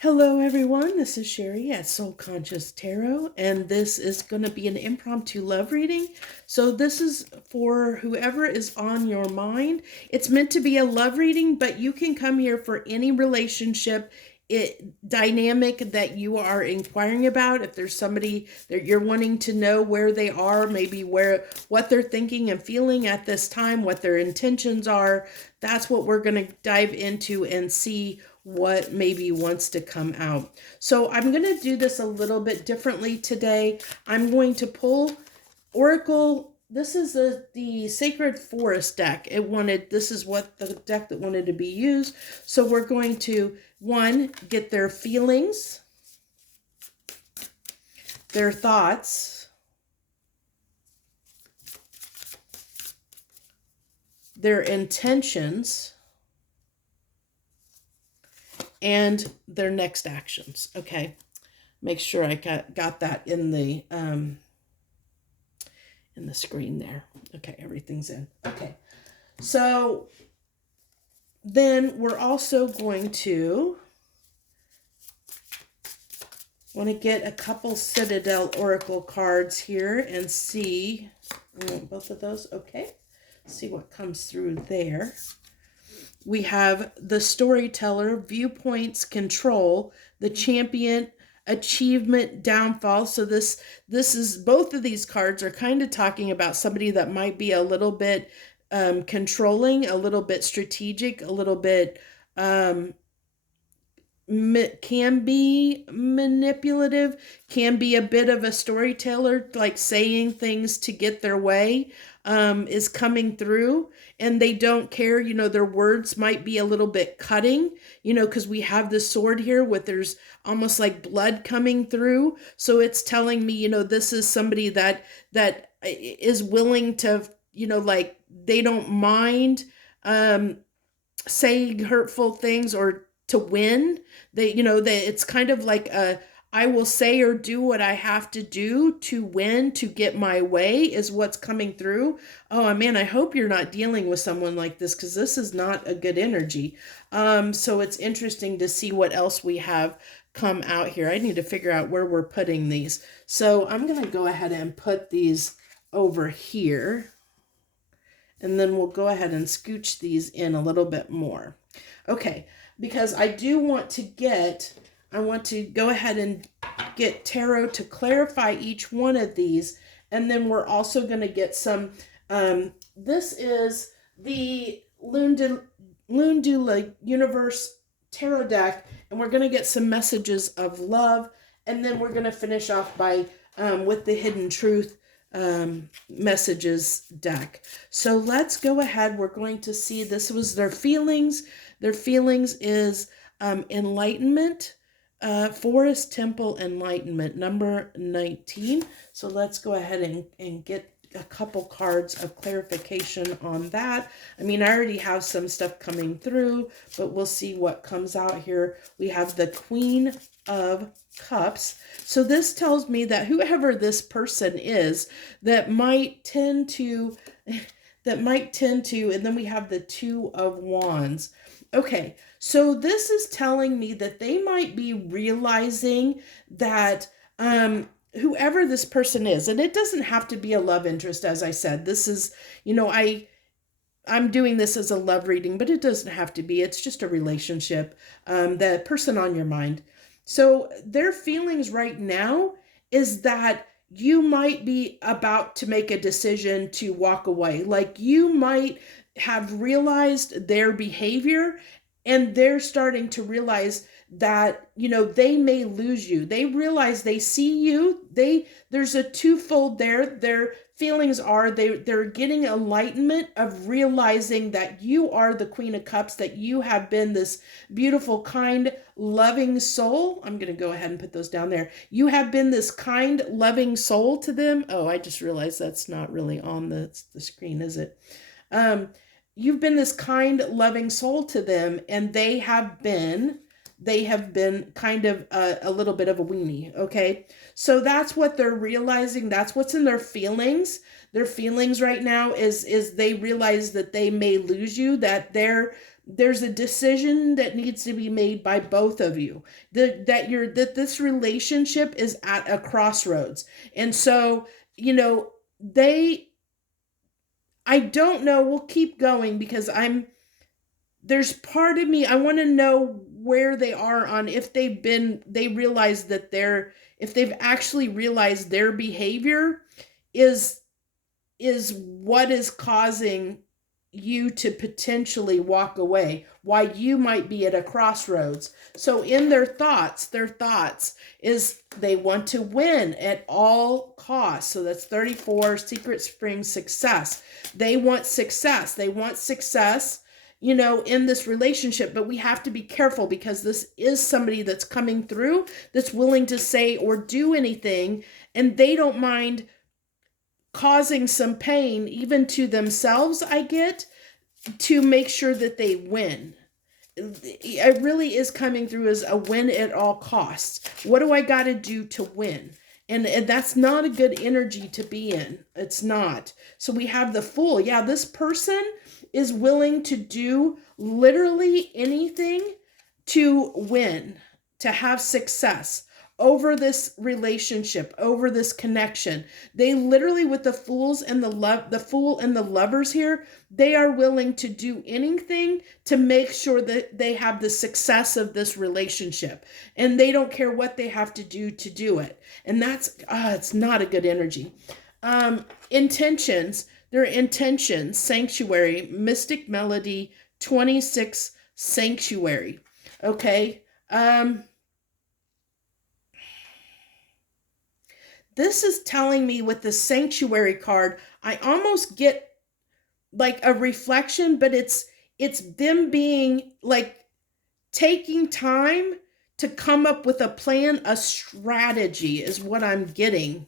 Hello, everyone. This is Sherry at Soul Conscious Tarot, and this is going to be an impromptu love reading. So, this is for whoever is on your mind. It's meant to be a love reading, but you can come here for any relationship dynamic that you are inquiring about. If there's somebody that you're wanting to know where they are, maybe what they're thinking and feeling at this time, what their intentions are, that's what we're going to dive into and see what maybe wants to come out. So I'm going to do this a little bit differently today. I'm going to pull Oracle. This is the Sacred Forest deck. This is what the deck that wanted to be used. So we're going to, one, get their feelings, their thoughts, their intentions, and their next actions. Okay, make sure I got that in the screen there. Okay, everything's in. Okay, so then we're also going to want to get a couple Citadel Oracle cards here and see both of those. Okay, see what comes through there. We have the Storyteller, Viewpoints, Control, the Champion, Achievement, Downfall. So this is, both of these cards are kind of talking about somebody that might be a little bit controlling, a little bit strategic, a little bit can be manipulative, can be a bit of a storyteller, like saying things to get their way, is coming through, and they don't care. Their words might be a little bit cutting, because we have the sword here with there's almost like blood coming through. So it's telling me, this is somebody that is willing to, like, they don't mind saying hurtful things or to win. It's kind of like I will say or do what I have to do to win, to get my way, is what's coming through. Oh man, I hope you're not dealing with someone like this, because this is not a good energy. So it's interesting to see what else we have come out here. I need to figure out where we're putting these. So I'm going to go ahead and put these over here, and then we'll go ahead and scooch these in a little bit more. Okay, because I want to go ahead and get tarot to clarify each one of these. And then we're also going to get some, this is the Lundula Universe Tarot deck, and we're going to get some messages of love. And then we're going to finish off by with the Hidden Truth messages deck. So let's go ahead. We're going to see, this was their feelings. Their feelings is enlightenment, Forest Temple Enlightenment, number 19. So let's go ahead and get a couple cards of clarification on that. I mean, I already have some stuff coming through, but we'll see what comes out here. We have the Queen of Cups. So this tells me that whoever this person is that might tend to, and then we have the Two of Wands. Okay, so this is telling me that they might be realizing that whoever this person is, and it doesn't have to be a love interest, as I said. This is, I'm doing this as a love reading, but it doesn't have to be. It's just a relationship, the person on your mind. So their feelings right now is that you might be about to make a decision to walk away. Like, you might have realized their behavior, and they're starting to realize that, they may lose you. They realize they see you. There's a twofold there. Their feelings are they're getting enlightenment of realizing that you are the Queen of Cups, that you have been this beautiful, kind, loving soul. I'm going to go ahead and put those down there. You have been this kind, loving soul to them. Oh, I just realized that's not really on the screen, is it? You've been this kind, loving soul to them, and they have been kind of a little bit of a weenie. Okay, so that's what they're realizing. That's what's in their feelings. Their feelings right now is they realize that they may lose you, that they're there's a decision that needs to be made by both of you, that this relationship is at a crossroads. And so, you know, I don't know, we'll keep going because there's part of me, I want to know where they are on if they realize that if they've actually realized their behavior is what is causing you to potentially walk away, why you might be at a crossroads. So in their thoughts is they want to win at all costs. So that's 34, Secret Spring, success. They want success, you know, in this relationship. But we have to be careful because this is somebody that's coming through, that's willing to say or do anything, and they don't mind causing some pain even to themselves, I get, to make sure that they win. It really is coming through as a win at all costs. What do I got to do to win? And that's not a good energy to be in. It's not. So we have the Fool. Yeah, this person is willing to do literally anything to win, to have success over this relationship, over this connection. They literally, with the Fool and the Lovers here, they are willing to do anything to make sure that they have the success of this relationship. And they don't care what they have to do it. And that's, it's not a good energy. Intentions, their intentions, Sanctuary, Mystic Melody, 26, Sanctuary. Okay. This is telling me with the Sanctuary card, I almost get like a reflection, but it's them being like taking time to come up with a plan, a strategy is what I'm getting.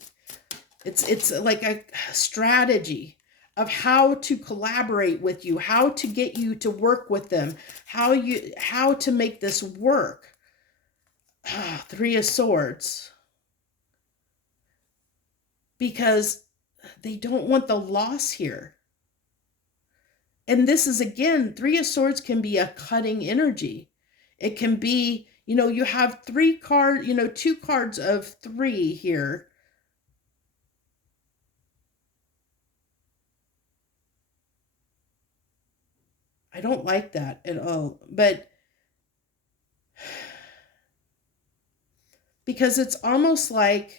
It's like a strategy of how to collaborate with you, how to get you to work with them, how to make this work. Three of Swords. Because they don't want the loss here. And this is, again, Three of Swords can be a cutting energy. It can be, you know, you have two cards of 3 here. I don't like that at all. But because it's almost like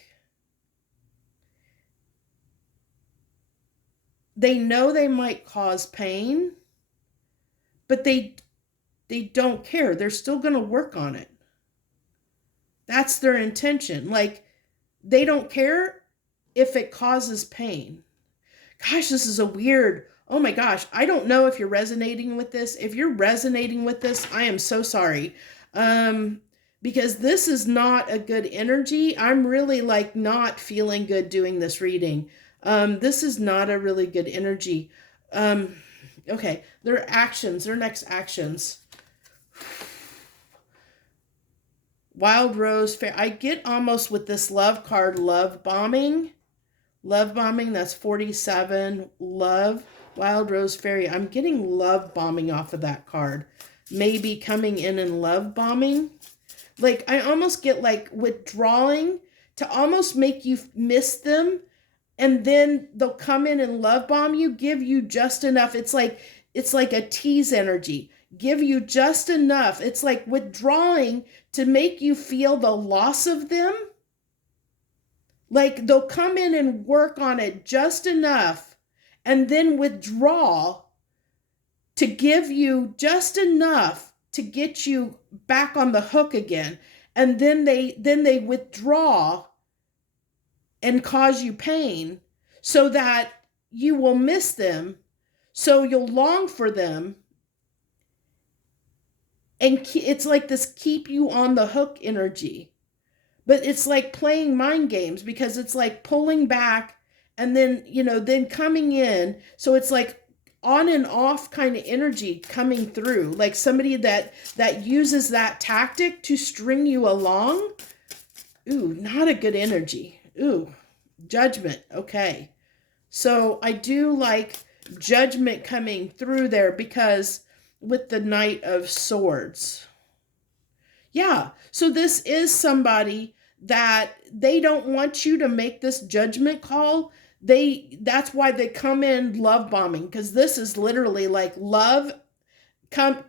they know they might cause pain, but they don't care. They're still going to work on it. That's their intention. Like, they don't care if it causes pain. Gosh, this is oh my gosh, I don't know if you're resonating with this. If you're resonating with this, I am so sorry. Because this is not a good energy. I'm really like not feeling good doing this reading. This is not a really good energy. Okay, their next actions. Wild Rose Fair. I get almost with this love card, love bombing. Love bombing, that's 47. Love, Wild Rose Fairy. I'm getting love bombing off of that card. Maybe coming in and love bombing. Like, I almost get like withdrawing to almost make you miss them. And then they'll come in and love bomb you, give you just enough. It's like a tease energy. Give you just enough. It's like withdrawing to make you feel the loss of them. Like, they'll come in and work on it just enough and then withdraw to give you just enough to get you back on the hook again. And then they withdraw and cause you pain so that you will miss them, so you'll long for them. And it's like this keep you on the hook energy. But it's like playing mind games, because it's like pulling back and then, then coming in. So it's like on and off kind of energy coming through, like somebody that uses that tactic to string you along. Ooh, not a good energy. Ooh, Judgment. Okay. So I do like Judgment coming through there, because with the Knight of Swords. Yeah, so this is somebody that they don't want you to make this judgment call. That's why they come in love bombing, because this is literally like love, come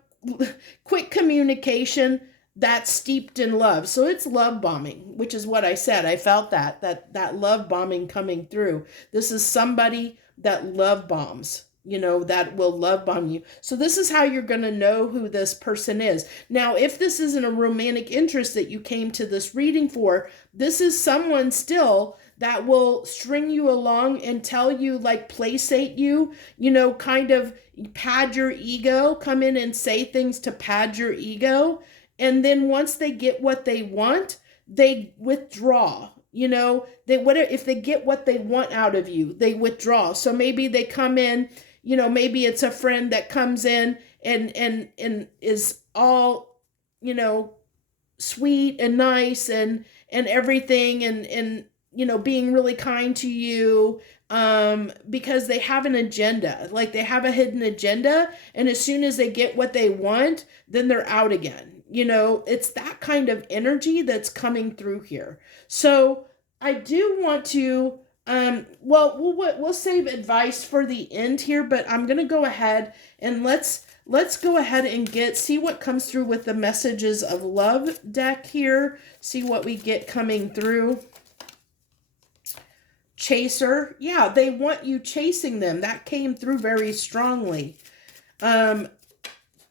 quick communication that's steeped in love. So it's love bombing, which is what I said. I felt that love bombing coming through. This is somebody that love bombs, that will love bomb you. So this is how you're going to know who this person is. Now, if this isn't a romantic interest that you came to this reading for, this is someone still that will string you along and tell you, like, placate you, kind of pad your ego, come in and say things to pad your ego. And then once they get what they want, they withdraw. If they get what they want out of you, they withdraw. So maybe they come in, maybe it's a friend that comes in and is all, sweet and nice and everything, and being really kind to you, because they have an agenda, like they have a hidden agenda, and as soon as they get what they want, then they're out again. It's that kind of energy that's coming through here. So I do want to, we'll save advice for the end here, but I'm going to go ahead and let's go ahead and see what comes through with the Messages of Love deck here. See what we get coming through. Chaser. Yeah, they want you chasing them. That came through very strongly.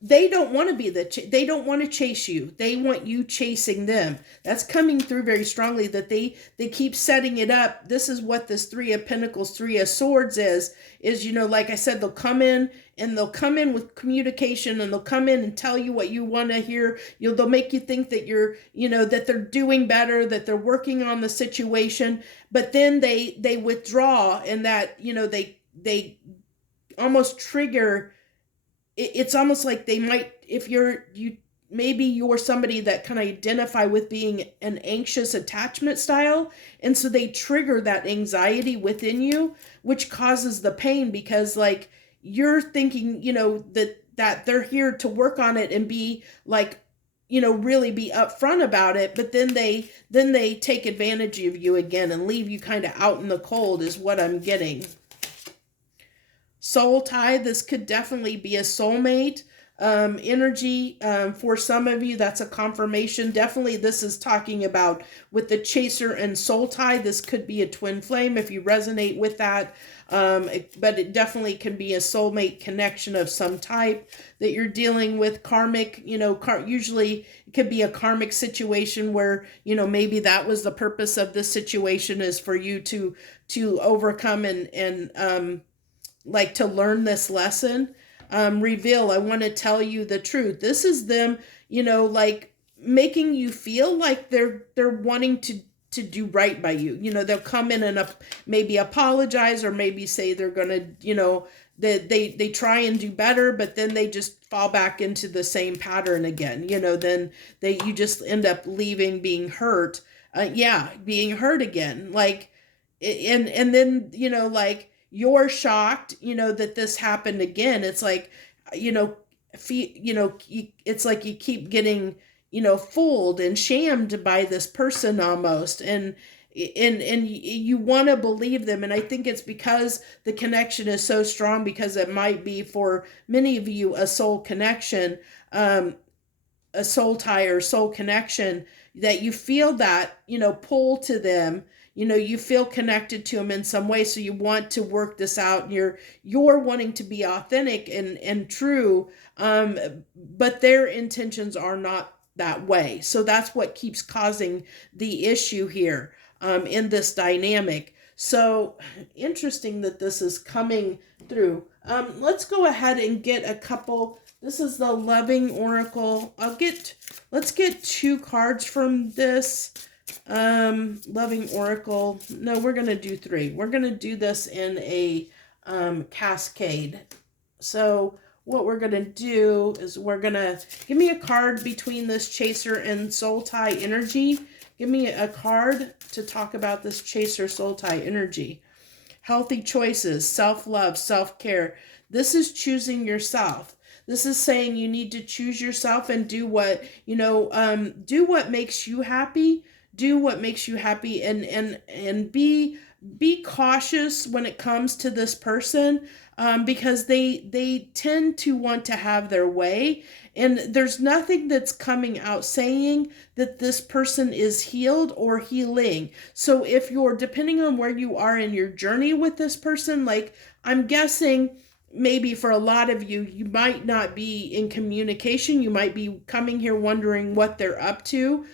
They don't want to be they don't want to chase you. They want you chasing them. That's coming through very strongly, that they keep setting it up. This is what this Three of Pentacles, Three of Swords is, like I said, they'll come in with communication, and they'll come in and tell you what you want to hear. They'll make you think that you're, that they're doing better, that they're working on the situation, but then they withdraw, and that, they almost trigger. It's almost like they might, if maybe you're somebody that can identify with being an anxious attachment style, and so they trigger that anxiety within you, which causes the pain, because like you're thinking, that they're here to work on it and be like, really be upfront about it, but then they take advantage of you again and leave you kind of out in the cold, is what I'm getting. Soul tie, this could definitely be a soulmate energy. For some of you, that's a confirmation. Definitely this is talking about, with the Chaser and soul tie, this could be a twin flame if you resonate with that. But it definitely can be a soulmate connection of some type that you're dealing with. Karmic, usually it could be a karmic situation where, maybe that was the purpose of this situation, is for you to overcome and like to learn this lesson. Reveal, I want to tell you the truth. This is them, like making you feel like they're wanting to do right by you. They'll come in and maybe apologize, or maybe say they're gonna, they try and do better, but then they just fall back into the same pattern again. Then you just end up leaving, being hurt. Being hurt again. Like, and then, like, you're shocked, that this happened again. It's like, it's like you keep getting, fooled and shammed by this person almost. And you want to believe them. And I think it's because the connection is so strong, because it might be for many of you a soul connection, a soul tie or soul connection, that you feel that, pull to them. You feel connected to them in some way, so you want to work this out, and you're wanting to be authentic and true, but their intentions are not that way. So that's what keeps causing the issue here, in this dynamic. So interesting that this is coming through. Let's go ahead and get a couple. This is the Loving Oracle. Let's get 2 cards from this. Loving Oracle. No, we're going to do 3. We're going to do this in a cascade. So what we're going to do is we're going to give me a card between this Chaser and soul tie energy. Give me a card to talk about this Chaser soul tie energy. Healthy choices, self-love, self-care. This is choosing yourself. This is saying you need to choose yourself and do what, do what makes you happy. Do what makes you happy, and be cautious when it comes to this person, because they tend to want to have their way, and there's nothing that's coming out saying that this person is healed or healing. So if you're, depending on where you are in your journey with this person, like I'm guessing maybe for a lot of you, you might not be in communication. You might be coming here wondering what they're up to.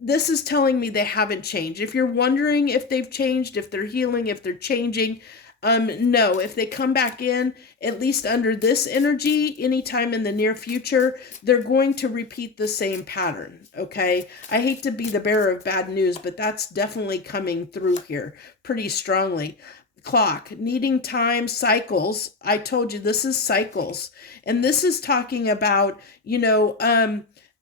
This is telling me they haven't changed. If you're wondering if they've changed, if they're healing, if they're changing, no. If they come back in, at least under this energy, anytime in the near future, they're going to repeat the same pattern, okay? I hate to be the bearer of bad news, but that's definitely coming through here pretty strongly. Clock, needing time, cycles. I told you this is cycles. And this is talking about,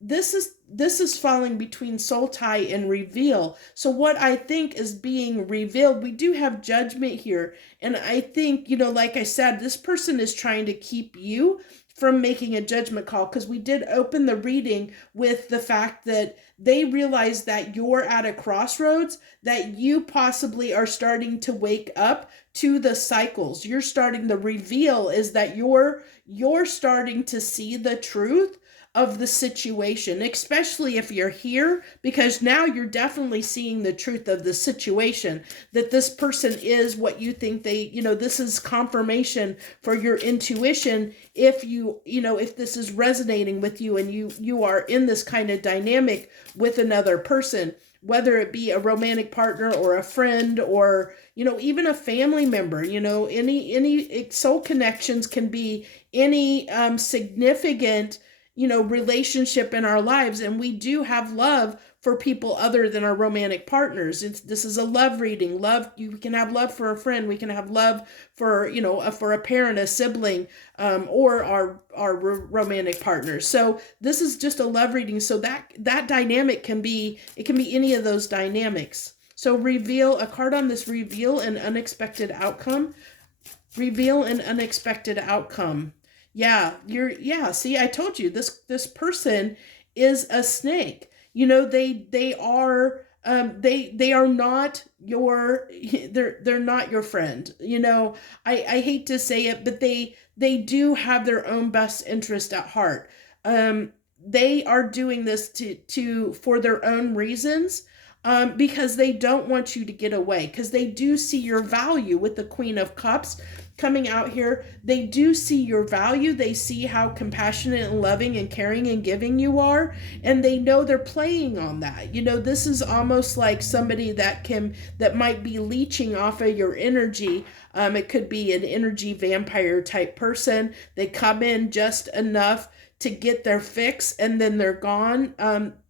this is falling between soul tie and reveal. So what I think is being revealed, we do have judgment here. And I think, like I said, this person is trying to keep you from making a judgment call, because we did open the reading with the fact that they realize that you're at a crossroads, that you possibly are starting to wake up to the cycles. You're starting, the reveal is that you're starting to see the truth of the situation, especially if you're here, because now you're definitely seeing the truth of the situation, that this person is what you think they, this is confirmation for your intuition. If if this is resonating with you and you are in this kind of dynamic with another person, whether it be a romantic partner or a friend or, even a family member, any soul connections can be any significant relationship in our lives. And we do have love for people other than our romantic partners. This is a love reading. Love, you can have love for a friend. We can have love for, for a parent, a sibling, or our romantic partners. So this is just a love reading. So that dynamic can be any of those dynamics. So reveal, a card on this, reveal an unexpected outcome. Reveal an unexpected outcome. See, I told you this person is a snake. They are not your, they're not your friend. I hate to say it, but they do have their own best interest at heart. They are doing this for their own reasons. Because they don't want you to get away, because they do see your value with the Queen of Cups coming out here. They do see your value. They see how compassionate and loving and caring and giving you are, and they know they're playing on that. This is almost like somebody that might be leeching off of your energy. It could be an energy vampire type person. They come in just enough to get their fix and then they're gone.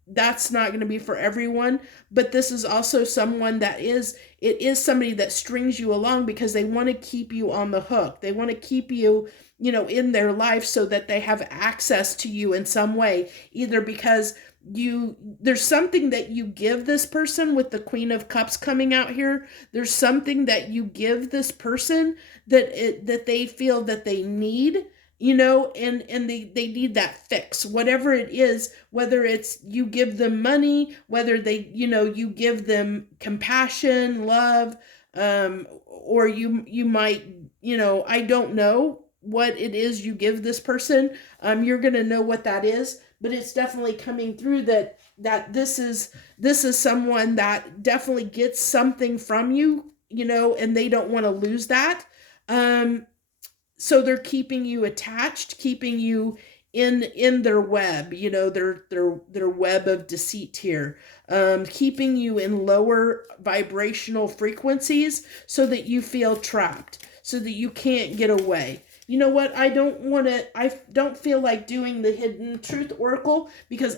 That's not going to be for everyone, but this is also someone it is somebody that strings you along because they want to keep you on the hook. They want to keep you, in their life so that they have access to you in some way, either because there's something that you give this person with the Queen of Cups coming out here. There's something that you give this person that they feel that they need, and they need that fix, whatever it is, whether it's you give them money, whether you give them compassion, love, or you might, I don't know what it is you give this person. You're going to know what that is, but it's definitely coming through that this is someone that definitely gets something from you, and they don't want to lose that. So they're keeping you attached, keeping you in their web, their web of deceit here, keeping you in lower vibrational frequencies so that you feel trapped, so that you can't get away. You know what? I don't feel like doing the Hidden Truth Oracle because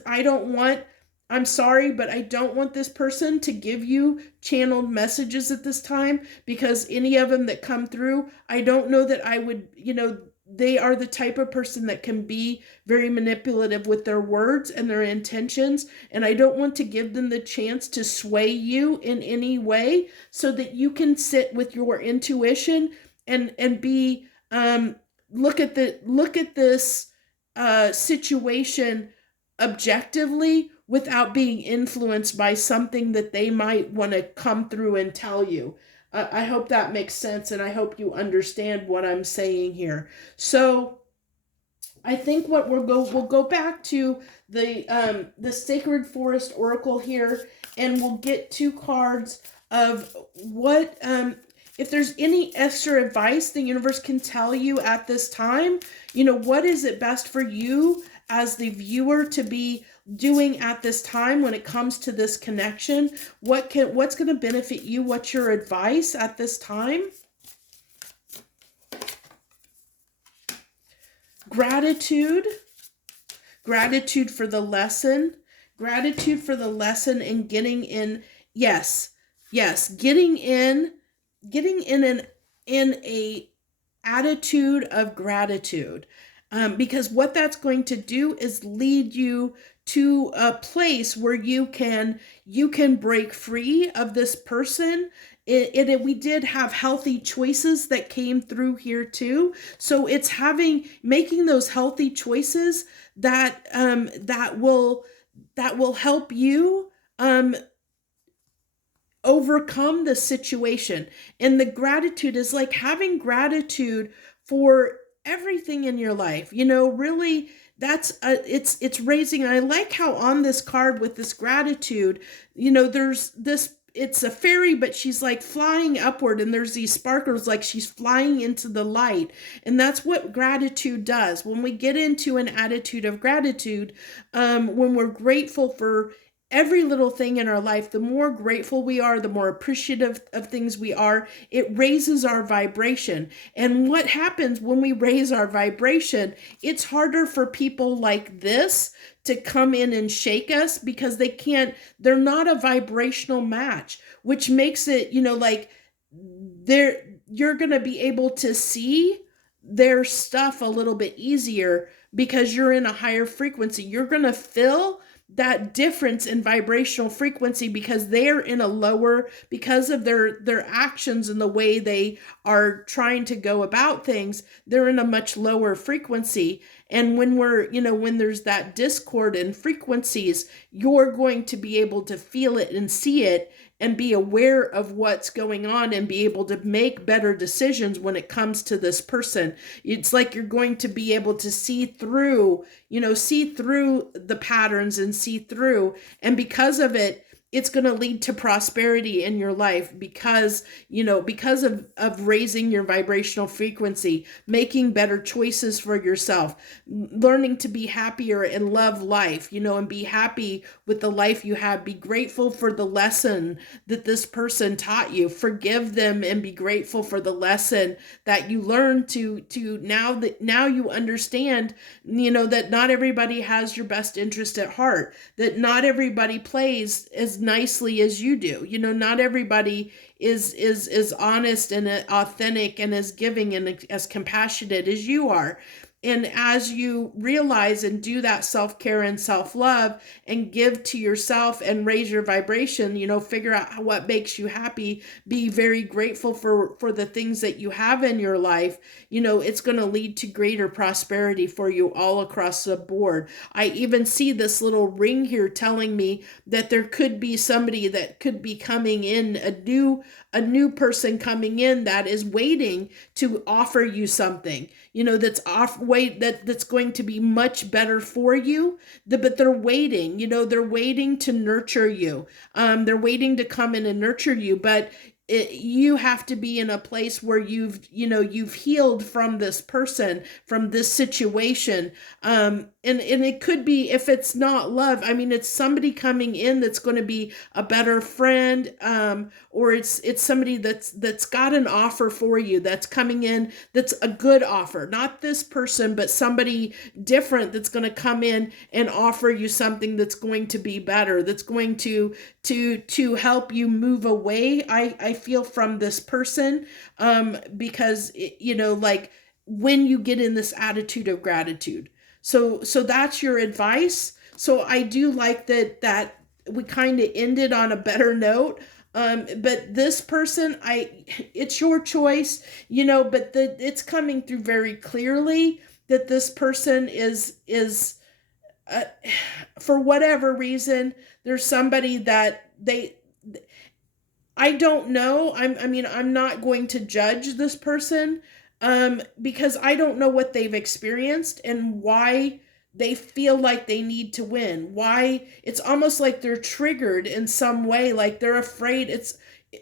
I'm sorry, but I don't want this person to give you channeled messages at this time, because any of them that come through, I don't know that I would, they are the type of person that can be very manipulative with their words and their intentions. And I don't want to give them the chance to sway you in any way, so that you can sit with your intuition and be, look at this situation objectively without being influenced by something that they might want to come through and tell you. I hope that makes sense, and I hope you understand what I'm saying here. So I think what we'll go back to the Sacred Forest Oracle here, and we'll get two cards of what if there's any extra advice the universe can tell you at this time. What is it best for you as the viewer to be doing at this time when it comes to this connection? What's going to benefit you? What's your advice at this time? Gratitude for the lesson, and getting in. Yes, getting in a attitude of gratitude, because what that's going to do is lead you to a place where you can break free of this person. We did have healthy choices that came through here too. So it's making those healthy choices that will help you overcome the situation. And the gratitude is like having gratitude for everything in your life. Really, that's it's raising. I like how on this card with this gratitude, there's this, it's a fairy, but she's like flying upward, and there's these sparkles like she's flying into the light. And that's what gratitude does. When we get into an attitude of gratitude, when we're grateful for every little thing in our life, the more grateful we are, the more appreciative of things we are, it raises our vibration. And what happens when we raise our vibration, it's harder for people like this to come in and shake us, because they're not a vibrational match, which makes it, like you're going to be able to see their stuff a little bit easier because you're in a higher frequency. You're going to feel that difference in vibrational frequency because they're in a lower, because of their actions and the way they are trying to go about things, they're in a much lower frequency. And when when there's that discord in frequencies, you're going to be able to feel it and see it and be aware of what's going on and be able to make better decisions when it comes to this person. It's like you're going to be able to see through the patterns and see through. And because of it, it's going to lead to prosperity in your life because of raising your vibrational frequency, making better choices for yourself, learning to be happier and love life, and be happy with the life you have. Be grateful for the lesson that this person taught you. Forgive them and be grateful for the lesson that you learned to now you understand, that not everybody has your best interest at heart, that not everybody plays as nicely as you do. Not everybody is honest and authentic and as giving and as compassionate as you are. And as you realize and do that self-care and self-love and give to yourself and raise your vibration, figure out what makes you happy, be very grateful for the things that you have in your life, it's going to lead to greater prosperity for you all across the board. I even see this little ring here telling me that there could be somebody that could be coming in, a new person coming in that is waiting to offer you something, that's going to be much better for you. But they're waiting, they're waiting to nurture you. They're waiting to come in and nurture you, but you have to be in a place where you've healed from this person, from this situation. And it could be, if it's not love, it's somebody coming in that's going to be a better friend, or it's somebody that's got an offer for you, that's coming in, that's a good offer, not this person, but somebody different that's going to come in and offer you something that's going to be better, that's going to help you move away, I feel, from this person, because like when you get in this attitude of gratitude. So that's your advice. So I do like that we kind of ended on a better note. But this person, it's your choice, but it's coming through very clearly that this person is uh, for whatever reason, there's somebody that I don't know. I'm not going to judge this person, because I don't know what they've experienced and why they feel like they need to win. Why it's almost like they're triggered in some way, like they're afraid. It's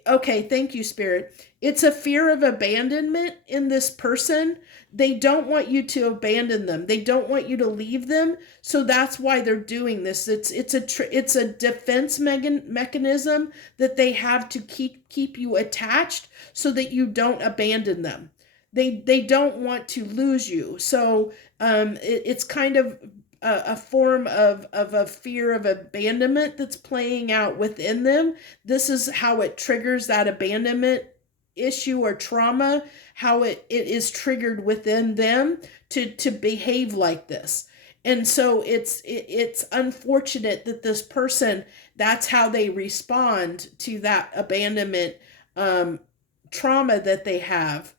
okay. Thank you, Spirit. It's a fear of abandonment in this person. They don't want you to abandon them. They don't want you to leave them. So that's why they're doing this. It's a defense mechanism that they have to keep you attached so that you don't abandon them. They don't want to lose you. So it's kind of a form of a fear of abandonment that's playing out within them. This is how it triggers that abandonment issue or trauma, how it is triggered within them to behave like this. And so it's unfortunate that this person, that's how they respond to that abandonment trauma that they have.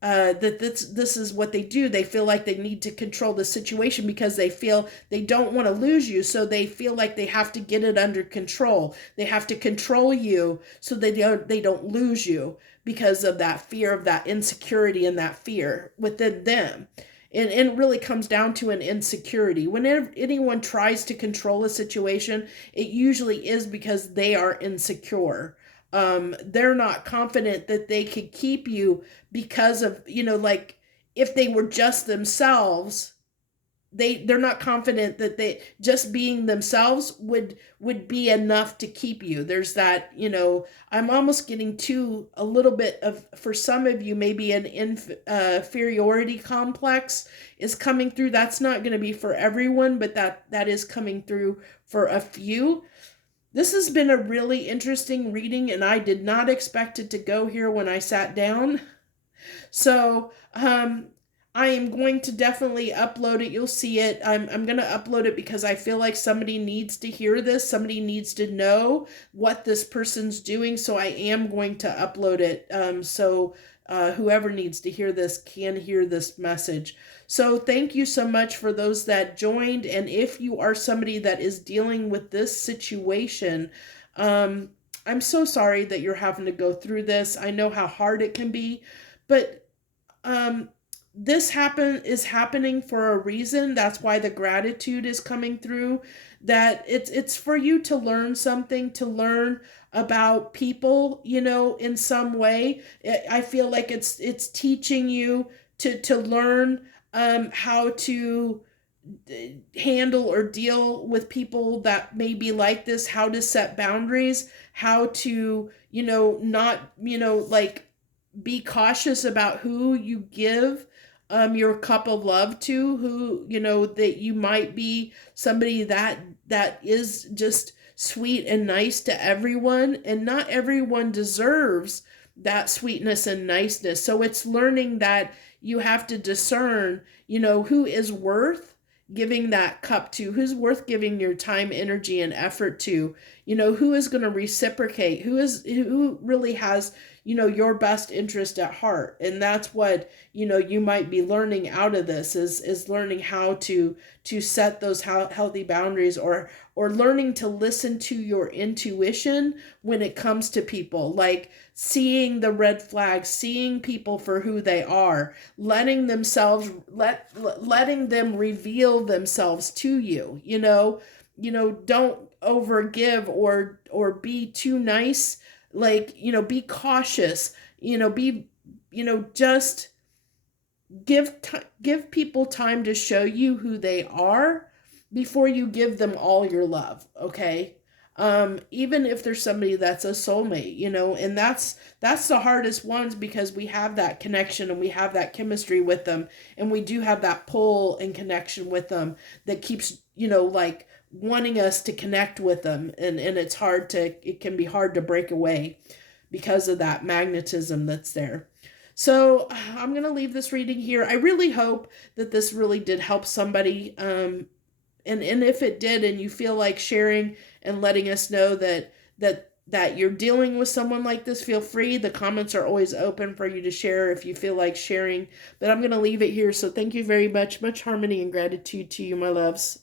That this is what they do. They feel like they need to control the situation because they feel they don't want to lose you, so they feel like they have to get it under control. They have to control you so they don't lose you because of that fear, of that insecurity and that fear within them. And it really comes down to an insecurity. Whenever anyone tries to control a situation, it usually is because they are insecure. They're not confident that they could keep you because of, like if they were just themselves, they're not confident that they just being themselves would be enough to keep you. There's that, I'm almost getting to a little bit of, for some of you, maybe an inferiority complex is coming through. That's not going to be for everyone, but that is coming through for a few. This has been a really interesting reading, and I did not expect it to go here when I sat down. So I am going to definitely upload it. You'll see it. I'm going to upload it because I feel like somebody needs to hear this. Somebody needs to know what this person's doing. So I am going to upload it. So whoever needs to hear this can hear this message. So thank you so much for those that joined. And if you are somebody that is dealing with this situation, I'm so sorry that you're having to go through this. I know how hard it can be, but this is happening for a reason. That's why the gratitude is coming through. That it's for you to learn something, to learn about people, in some way. I feel like it's teaching you to learn how to handle or deal with people that may be like this, how to set boundaries, how to, not, like be cautious about who you give your cup of love to, who, that you might be somebody that is just sweet and nice to everyone, and not everyone deserves that sweetness and niceness. So it's learning that you have to discern, who is worth giving that cup to, who's worth giving your time, energy, and effort to, who is going to reciprocate, who really has, your best interest at heart. And that's what, you might be learning out of this is learning how to set those healthy boundaries, or learning to listen to your intuition when it comes to people, like seeing the red flags, seeing people for who they are, letting them reveal themselves to you. Don't overgive or be too nice. Like, be cautious, just give people time to show you who they are before you give them all your love. Okay. Even if there's somebody that's a soulmate, and that's the hardest ones, because we have that connection and we have that chemistry with them, and we do have that pull and connection with them that keeps, like wanting us to connect with them, and it can be hard to break away because of that magnetism that's there. So I'm going to leave this reading here. I really hope that this really did help somebody. And if it did, and you feel like sharing and letting us know that that you're dealing with someone like this, feel free. The comments are always open for you to share if you feel like sharing. But I'm going to leave it here. So thank you very much. Much harmony and gratitude to you, my loves.